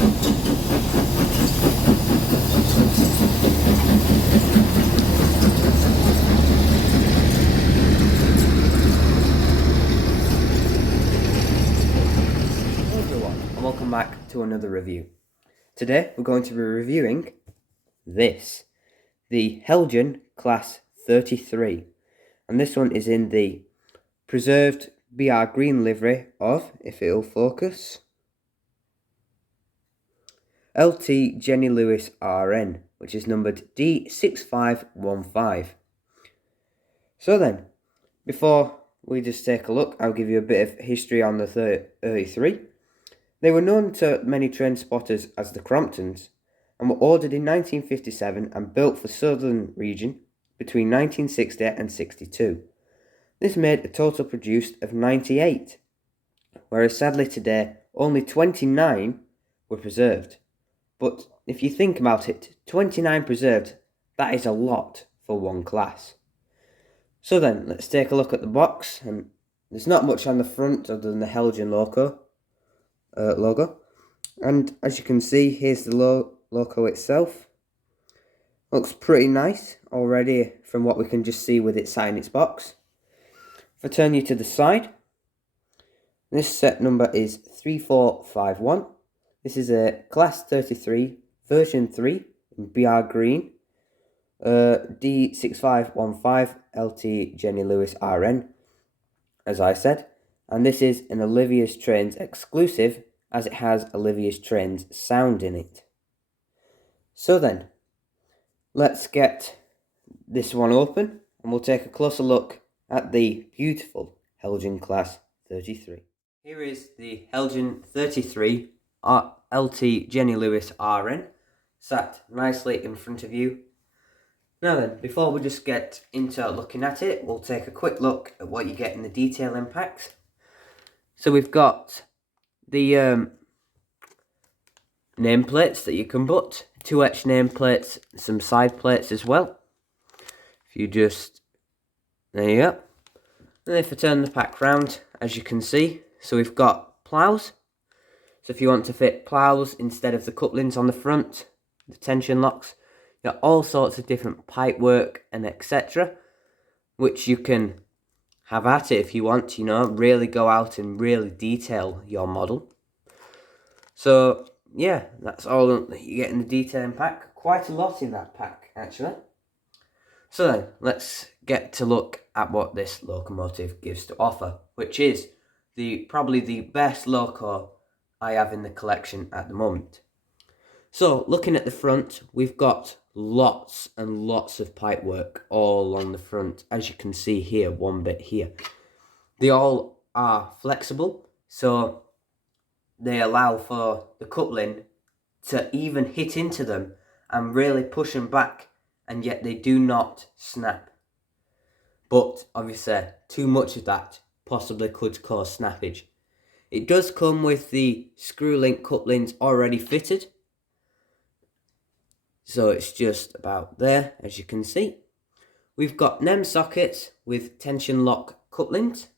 And welcome back to another review. Today we're going to be reviewing this, the Heljan Class 33, and this one is in the preserved BR green livery of, if it'll focus, LT Jenny Lewis RN, which is numbered D6515. So then, before we just take a look, I'll give you a bit of history on the 33. They were known to many train spotters as the Cromptons, and were ordered in 1957 and built for Southern region between 1960 and 62. This made a total produced of 98, whereas sadly today only 29 were preserved. But if you think about it, 29 preserved, that is a lot for one class. So then, let's take a look at the box, and there's not much on the front other than the Heljan logo. And as you can see, here's the logo itself. Looks pretty nice already from what we can just see with it sat in its box. If I turn you to the side, this set number is 3451. This is a Class 33 version 3 in BR green, D6515 LT Jenny Lewis RN, as I said. And this is an Olivia's Trains exclusive, as it has Olivia's Trains sound in it. So then, let's get this one open, and we'll take a closer look at the beautiful Heljan Class 33. Here is the Heljan 33 LT Jenny Lewis RN, sat nicely in front of you. Now then, before we just get into looking at it, we'll take a quick look at what you get in the detailing packs. So we've got the nameplates that you can put, 2H nameplates, some side plates as well. If you just, there you go. And if I turn the pack round, as you can see, so we've got ploughs. So if you want to fit ploughs instead of the couplings on the front, the tension locks, you got all sorts of different pipe work and etc., which you can have at it if you want, you know, really go out and really detail your model. So yeah, that's all that you get in the detailing pack. Quite a lot in that pack, actually. So then, let's get to look at what this locomotive gives to offer, which is probably the best loco I have in the collection at the moment. So, looking at the front, we've got lots and lots of pipe work all along the front, as you can see here, one bit here. They all are flexible, so they allow for the coupling to even hit into them and really push them back, and yet they do not snap. But obviously, too much of that possibly could cause snappage. It does come with the screw link couplings already fitted, so it's just about there, as you can see. We've got NEM sockets with tension lock couplings,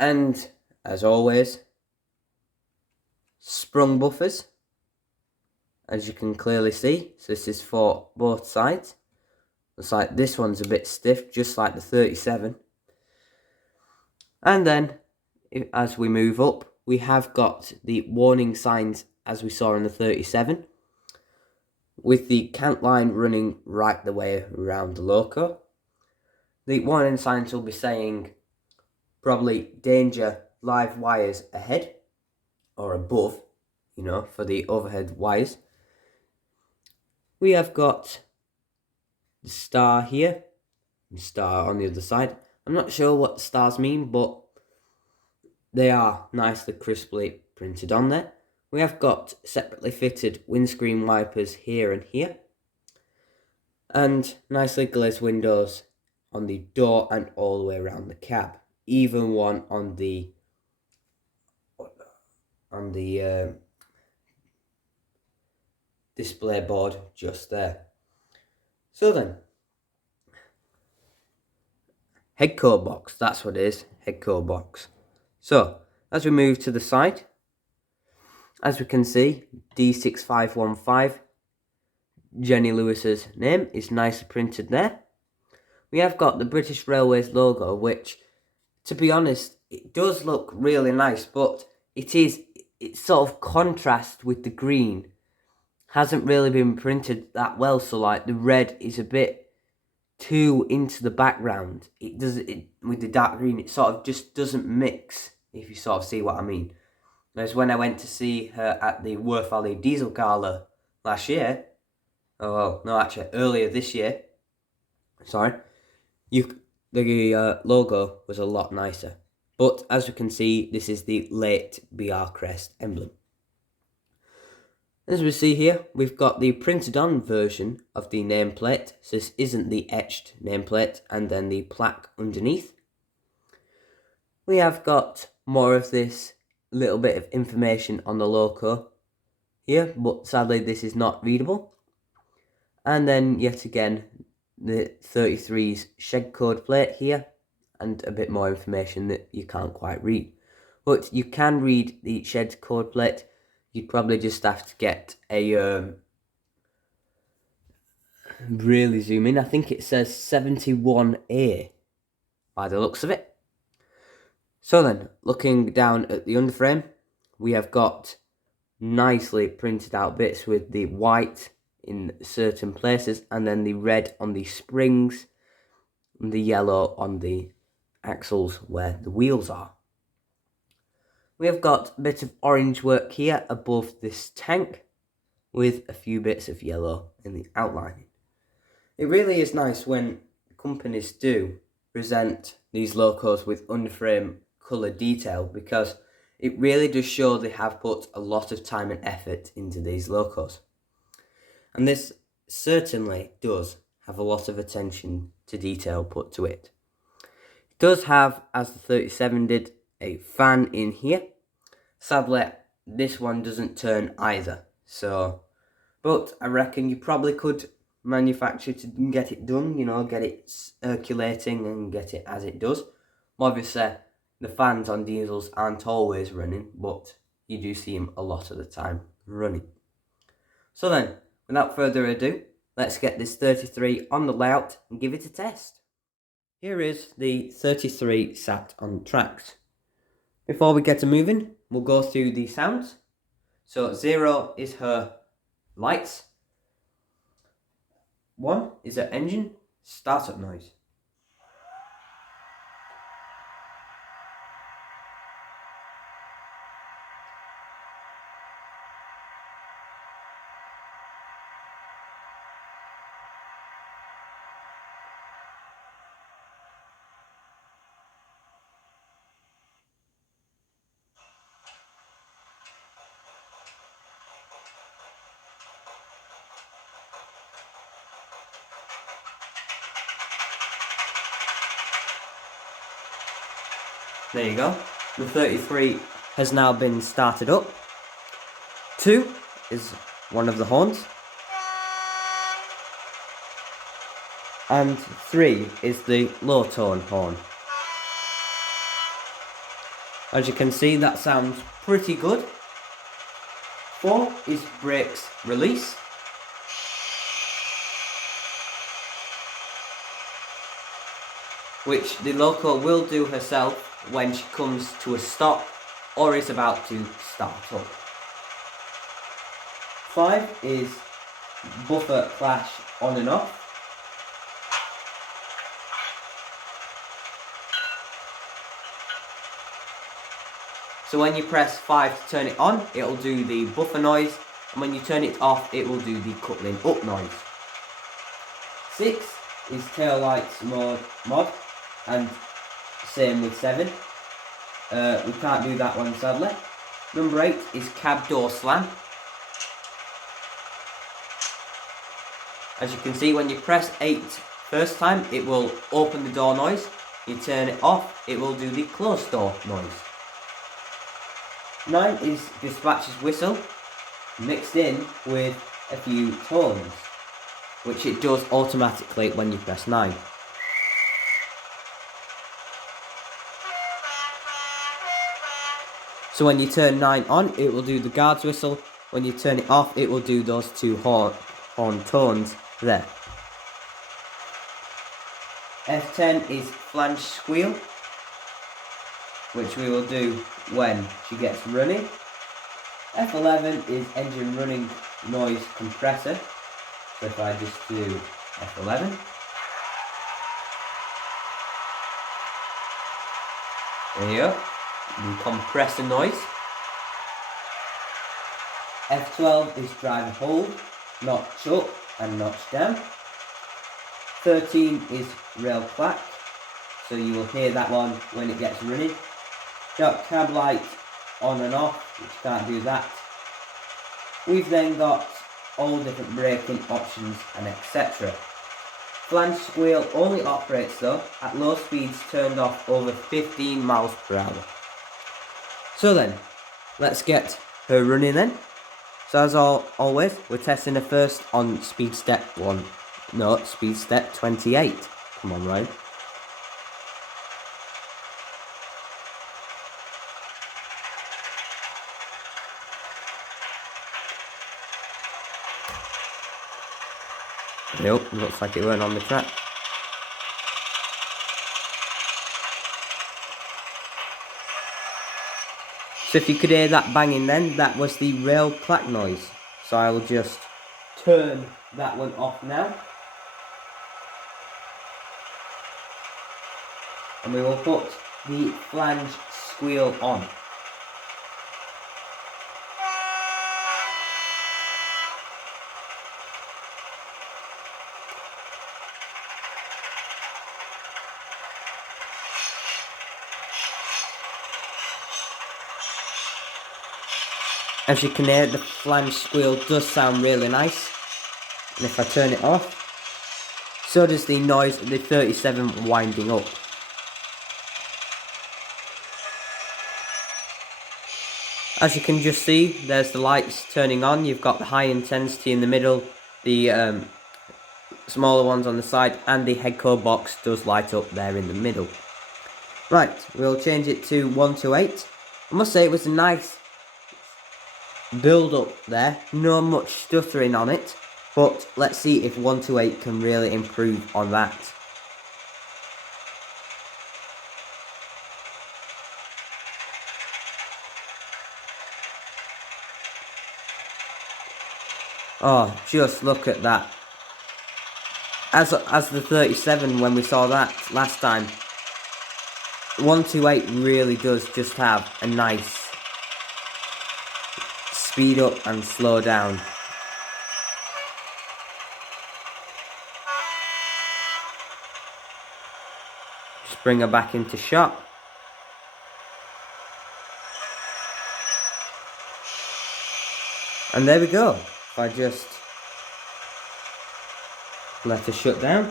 and as always, sprung buffers, as you can clearly see. So this is for both sides. Looks like this one's a bit stiff, just like the 37. And then, as we move up, we have got the warning signs, as we saw in the 37, with the cant line running right the way around the loco. The warning signs will be saying probably danger, live wires ahead or above, you know, for the overhead wires. We have got the star here and star on the other side. I'm not sure what the stars mean, but they are nicely crisply printed on there. We have got separately fitted windscreen wipers here and here, and nicely glazed windows on the door and all the way around the cab. Even one on the display board just there. So then, head core box, that's what it is, head core box. So, as we move to the side, As we can see, D6515, Jenny Lewis's name, is nicely printed there. We have got the British Railways logo, which, to be honest, it does look really nice, but it's sort of contrast with the green. Hasn't really been printed that well, so like the red is a bit too into the background. With the dark green, it sort of just doesn't mix, if you sort of see what I mean. Whereas when I went to see her at the Worth Valley Diesel Gala last year, oh well, no, actually earlier this year, sorry, the logo was a lot nicer. But as you can see, this is the late BR Crest emblem. As we see here, we've got the printed on version of the nameplate, so this isn't the etched nameplate, and then the plaque underneath. We have got more of this little bit of information on the logo here, but sadly this is not readable. And then yet again, the 33's shed code plate here, and a bit more information that you can't quite read. But you can read the shed code plate. You'd probably just have to get a really zoom in. I think it says 71A by the looks of it. So then, looking down at the underframe, we have got nicely printed out bits with the white in certain places, and then the red on the springs, and the yellow on the axles where the wheels are. We have got a bit of orange work here above this tank, with a few bits of yellow in the outlining. It really is nice when companies do present these logos with underframe colour detail, because it really does show they have put a lot of time and effort into these logos. And this certainly does have a lot of attention to detail put to it. It does have, as the 37 did, a fan in here. Sadly, this one doesn't turn either, but I reckon you probably could manufacture to get it done, get it circulating and get it as it does. Obviously, the fans on diesels aren't always running, but you do see them a lot of the time running. So then, without further ado, let's get this 33 on the layout and give it a test. Here is the 33 sat on tracks. Before we get to moving, we'll go through the sounds. So 0 is her lights. 1 is her engine startup noise. There you go. The 33 has now been started up. 2 is one of the horns. And 3 is the low tone horn. As you can see, that sounds pretty good. 4 is brakes release. Which the loco will do herself when she comes to a stop or is about to start up. 5 is buffer flash on and off. So when you press 5 to turn it on, it'll do the buffer noise, and when you turn it off, it will do the coupling up noise. 6 is tail lights mod, and same with 7. We can't do that one sadly. Number 8 is cab door slam. As you can see, when you press 8 first time, it will open the door noise. You turn it off, it will do the closed door noise. 9 is dispatcher's whistle, mixed in with a few tones, which it does automatically when you press 9. So when you turn 9 on, it will do the guard's whistle. When you turn it off, it will do those two horn tones there. F10 is flange squeal, which we will do when she gets running. F11 is engine running noise compressor. So if I just do F11. There you go, the compressor noise. F12 is driver hold, notch up and notch down. 13 is rail clack, so you will hear that one when it gets running. Got cab light on and off, which can't do that. We've then got all different braking options and etc. Flange squeal only operates though at low speeds turned off over 15 miles per hour. So then, let's get her running then. So as always, we're testing her first on speed step 1. No, speed step 28. Come on, Ryan. Nope, looks like it weren't on the track. So if you could hear that banging then, that was the rail clack noise. So I will just turn that one off now. And we will put the flange squeal on. As you can hear, the flange squeal does sound really nice. And if I turn it off, so does the noise of the 37 winding up. As you can just see, there's the lights turning on. You've got the high intensity in the middle, the smaller ones on the side, and the head core box does light up there in the middle. Right, we'll change it to 1 to 8. I must say it was a nice build up there, no much stuttering on it, but let's see if 1 to 8 can really improve on that. Oh, just look at that. As the 37 when we saw that last time, 1 to 8 really does just have a nice speed up and slow down. Just bring her back into shot. And there we go. If I just let her shut down.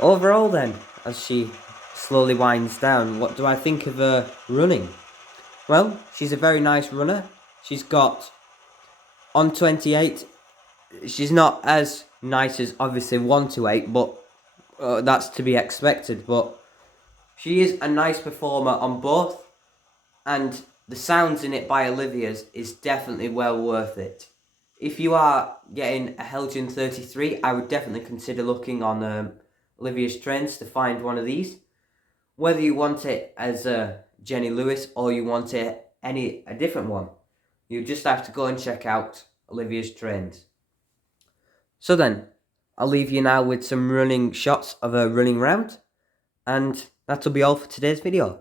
Overall then, as she slowly winds down, what do I think of her running? Well, she's a very nice runner. She's got, on 28, she's not as nice as obviously 1 to 8, but that's to be expected. But she is a nice performer on both, and the sounds in it by Olivia's is definitely well worth it. If you are getting a Heljan 33, I would definitely consider looking on Olivia's Trends to find one of these. Whether you want it as a Jenny Lewis or you want it a different one, you just have to go and check out Olivia's Trends. So then, I'll leave you now with some running shots of her running round, and that'll be all for today's video.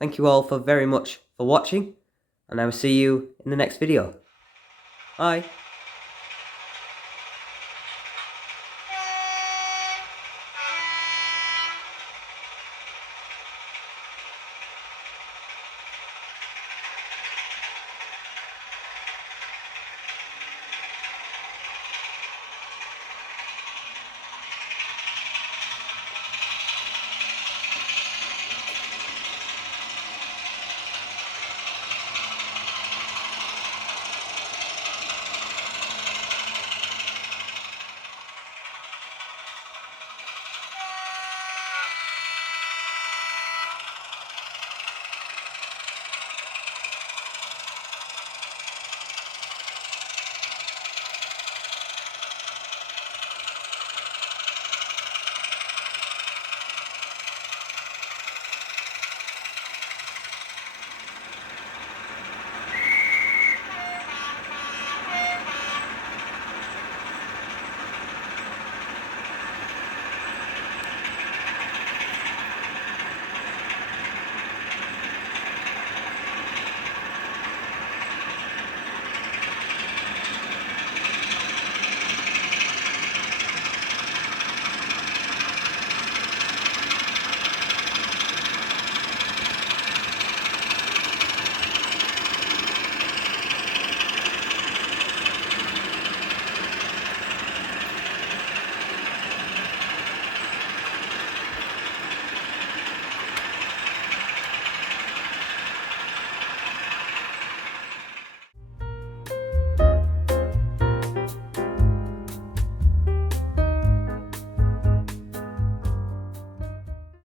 Thank you all very much for watching, and I will see you in the next video. Bye.